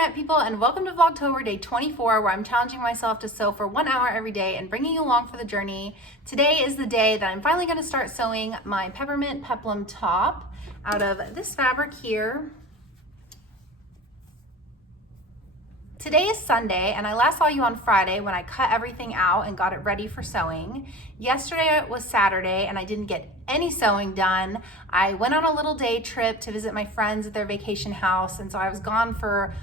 internet people, and welcome to Vlogtober day 24, where I'm challenging myself to sew for 1 hour every day and bringing you along for the journey. Today is the day that I'm finally going to start sewing my Peppermint Peplum top out of this fabric here. Today is Sunday, and I last saw you on Friday when I cut everything out and got it ready for sewing. Yesterday was Saturday, and I didn't get any sewing done. I went on a little day trip to visit my friends at their vacation house, and so I was gone for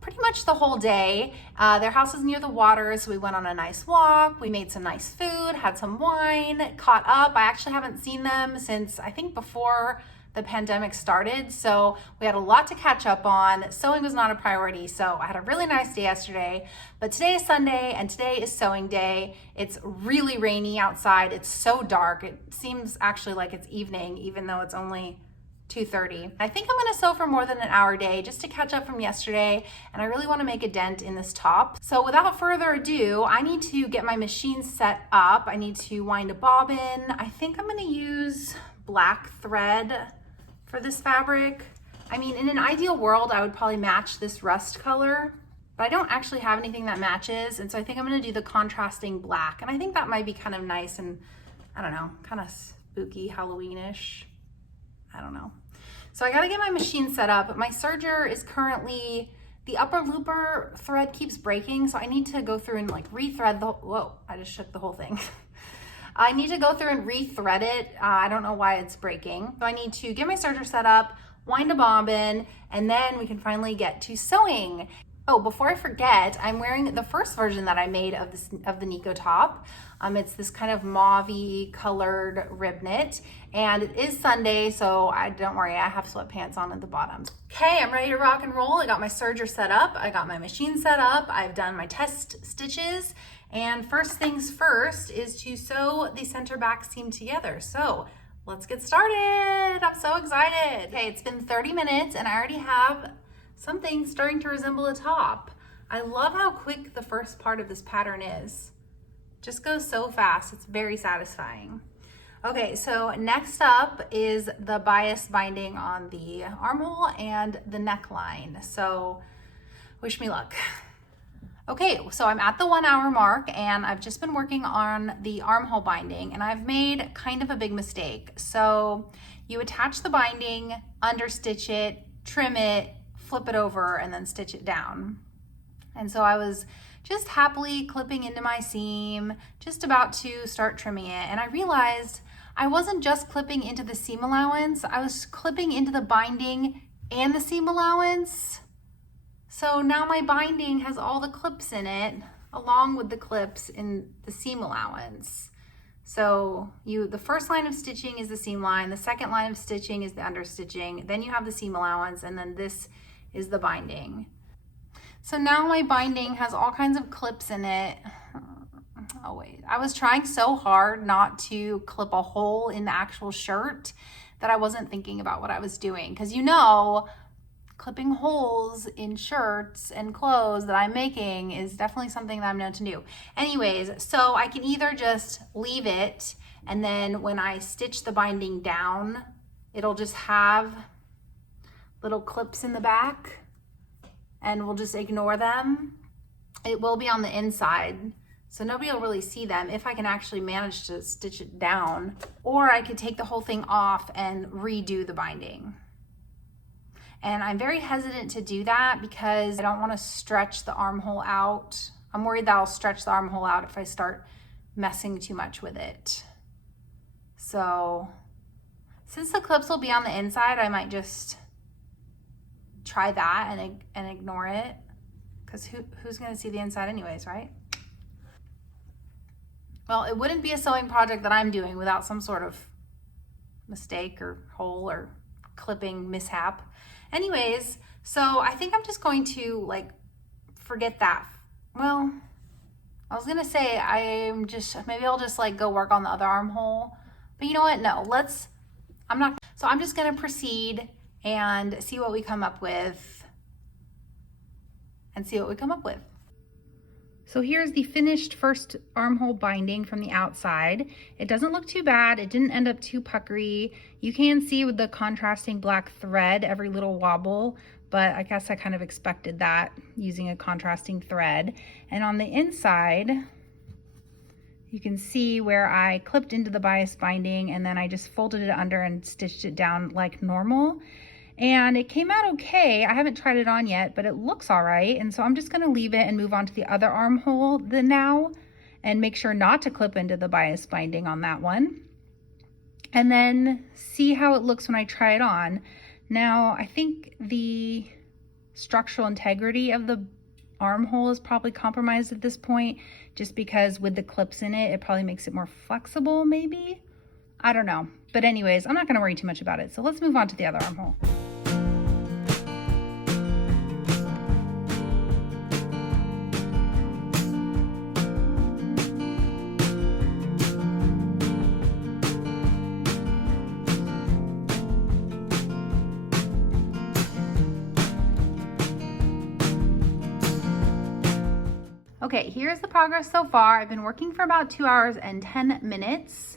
pretty much the whole day. Their house is near the water, so we went on a nice walk. We made some nice food, had some wine, caught up. I actually haven't seen them since I think before the pandemic started, so we had a lot to catch up on. Sewing was not a priority, so I had a really nice day yesterday, but today is Sunday and today is sewing day. It's really rainy outside. It's so dark. It seems actually like it's evening, even though it's only 2:30. I think I'm gonna sew for more than an hour a day just to catch up from yesterday, and I really wanna make a dent in this top. So without further ado, I need to get my machine set up. I need to wind a bobbin. I think I'm gonna use black thread for this fabric. I mean, in an ideal world, I would probably match this rust color, but I don't actually have anything that matches, and so I think I'm gonna do the contrasting black, and I think that might be kind of nice and, I don't know, kind of spooky, Halloween-ish. I don't know. So I gotta get my machine set up. My serger is currently, the upper looper thread keeps breaking, so I need to go through and like re-thread the, whoa, I just shook the whole thing. I need to go through and re-thread it. I don't know why it's breaking. So I need to get my serger set up, wind a bobbin, and then we can finally get to sewing. Oh, before I forget, I'm wearing the first version that I made of the Nico top. It's this kind of mauve-y colored rib knit, and it is Sunday, so don't worry, I have sweatpants on at the bottom. Okay, I'm ready to rock and roll. I got my serger set up, I got my machine set up, I've done my test stitches, and first things first is to sew the center back seam together. So let's get started. I'm so excited. Okay, it's been 30 minutes and I already have something starting to resemble a top. I love how quick the first part of this pattern is. Just goes so fast, it's very satisfying. Okay, so next up is the bias binding on the armhole and the neckline. So wish me luck. Okay, so I'm at the 1 hour mark and I've just been working on the armhole binding, and I've made kind of a big mistake. So you attach the binding, understitch it, trim it, flip it over, and then stitch it down. And so I was just happily clipping into my seam, just about to start trimming it, and I realized I wasn't just clipping into the seam allowance, I was clipping into the binding and the seam allowance. So now my binding has all the clips in it, along with the clips in the seam allowance. So the first line of stitching is the seam line, the second line of stitching is the understitching, then you have the seam allowance, and then this is the binding. So now my binding has all kinds of clips in it. Oh wait, I was trying so hard not to clip a hole in the actual shirt that I wasn't thinking about what I was doing. Because you know, clipping holes in shirts and clothes that I'm making is definitely something that I'm known to do. Anyways, so I can either just leave it, and then when I stitch the binding down, it'll just have little clips in the back and we'll just ignore them. It will be on the inside, so nobody will really see them if I can actually manage to stitch it down. Or I could take the whole thing off and redo the binding. And I'm very hesitant to do that because I don't want to stretch the armhole out. I'm worried that I'll stretch the armhole out if I start messing too much with it. So since the clips will be on the inside, I might just try that and ignore it, because who's going to see the inside anyways, right? Well, it wouldn't be a sewing project that I'm doing without some sort of mistake or hole or clipping mishap. Anyways, so I think I'm just going to like forget that. Well, I was gonna say maybe I'll just like go work on the other armhole, but you know what? No, so I'm just gonna proceed and see what we come up with. So here's the finished first armhole binding from the outside. It doesn't look too bad. It didn't end up too puckery. You can see with the contrasting black thread every little wobble, but I guess I kind of expected that using a contrasting thread. And on the inside, you can see where I clipped into the bias binding and then I just folded it under and stitched it down like normal. And it came out okay. I haven't tried it on yet, but it looks all right. And so I'm just gonna leave it and move on to the other armhole now and make sure not to clip into the bias binding on that one. And then see how it looks when I try it on. Now, I think the structural integrity of the armhole is probably compromised at this point, just because with the clips in it, it probably makes it more flexible maybe. I don't know. But anyways, I'm not gonna worry too much about it. So let's move on to the other armhole. Okay, here's the progress so far. I've been working for about 2 hours and 10 minutes.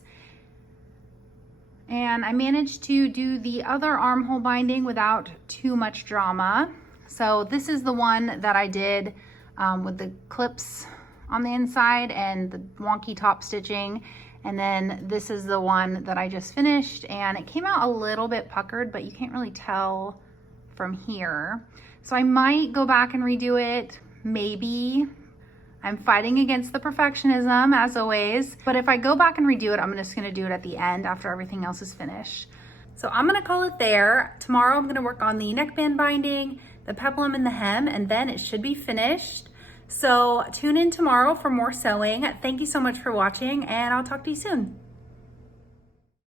And I managed to do the other armhole binding without too much drama. So this is the one that I did with the clips on the inside and the wonky top stitching. And then this is the one that I just finished, and it came out a little bit puckered, but you can't really tell from here. So I might go back and redo it, maybe. I'm fighting against the perfectionism as always, but if I go back and redo it, I'm just gonna do it at the end after everything else is finished. So I'm gonna call it there. Tomorrow I'm gonna work on the neckband binding, the peplum and the hem, and then it should be finished. So tune in tomorrow for more sewing. Thank you so much for watching, and I'll talk to you soon.